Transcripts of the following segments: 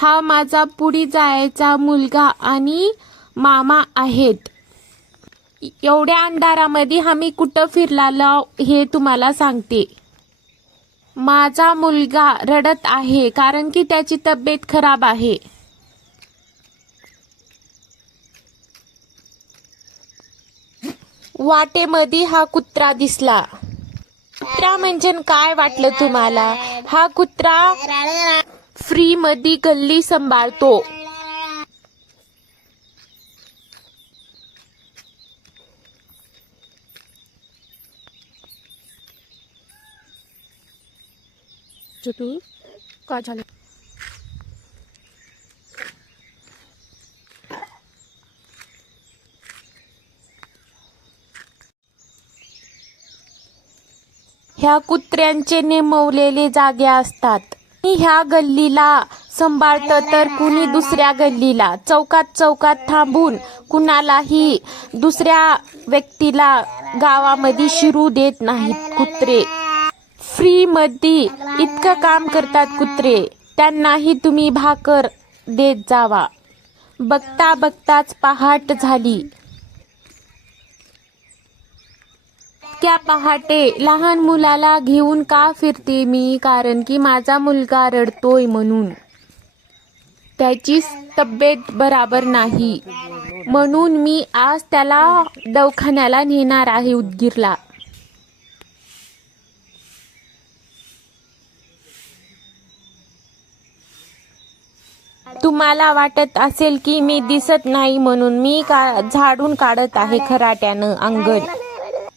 हा माझा पुढे जायचा मुलगा आणि मामा आहेत. एवढ्या अंधारामध्ये आम्ही कुठं फिरलालो हे तुम्हाला सांगते. माझा मुलगा रडत आहे कारण की त्याची तब्येत खराब आहे. वाटेमध्ये हा कुत्रा दिसला. कुत्रा म्हणजे काय वाटलं तुम्हाला? हा कुत्रा फ्री मध्ये गल्ली सांभाळतो. काय झालं? ह्या कुत्र्यांचे नेमवलेले जागे असतात. मी ह्या गल्लीला सांभाळतं तर कुणी दुसऱ्या गल्लीला? चौकात चौकात थांबून कुणालाही दुसऱ्या व्यक्तीला गावामध्ये शिरू देत नाहीत कुत्रे. फ्री मध्ये इतकं काम करतात कुत्रे. त्यांनाही तुम्ही भाकर देत जावा. बघता बघताच पहाट झाली. इतक्या पहाटे लहान मुलाला घेऊन का फिरते मी? कारण की माझा मुलगा रडतोय म्हणून. त्याची तब्येत बराबर नाही. म्हणून मी आज त्याला दवाखान्याला नेणार आहे उदगीरला. तुम्हाला वाटत असेल की मी दिसत नाही म्हणून मी का झाडून काढत आहे खराट्यानं अंगण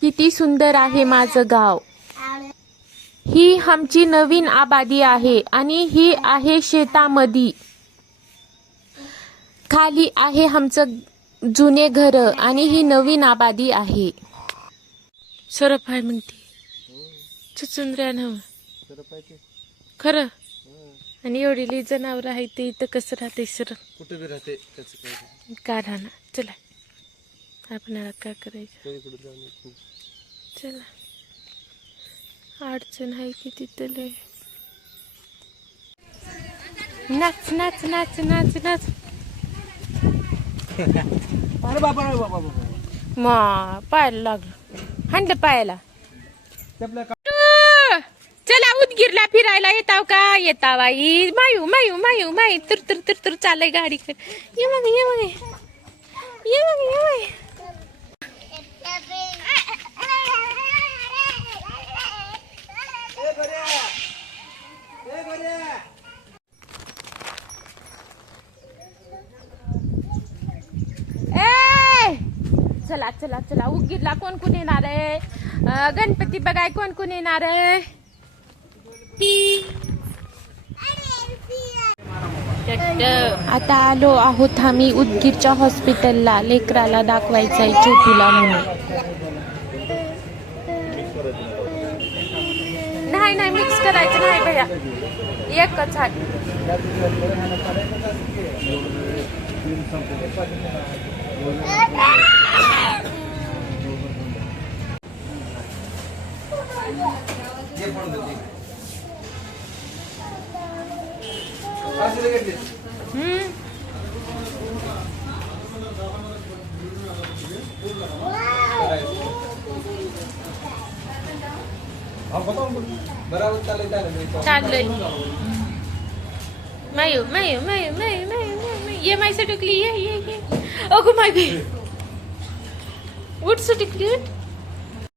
किती सुंदर आहे माझं गाव. ही आमची नवीन आबादी आहे आणि ही आहे शेतामध्ये खाली आहे आमचं जुने घर आणि ही नवीन आबादी आहे. सरप आहे म्हणते. चुचुंद्र्यानं खरं? आणि एवढी जनावर आहे ते इथं कसं राहते सर कुठे बी राहते काय. का राहणार चला. आपणाला काय करायचं. चला. अडचण आहे की तिथं लय. नाच नाच नाच नाच नाच. मा पायाला लागलं. हांड पायाला. चला उदगीरला फिरायला येताव का? येता बाई मायू मायू मायू मायू. तर तर तर तर चालय गाडी ये मग ये मग ये मग ये मग. चला चला चला. उगीरला कोण कोण येणार आहे? गणपती बघाय कोण कोण येणार आहे? आता आलो आहोत आम्ही उदगीरच्या हॉस्पिटलला. लेकराला दाखवायचंय छोटूला म्हणून. नाही नाही मिक्स करायचं नाही भैया. एकच आहे चाललंय. मायू मायू मायू मायू मायू मायू ये ये ये ये. अगो माय बी. उठ सुटकली उठ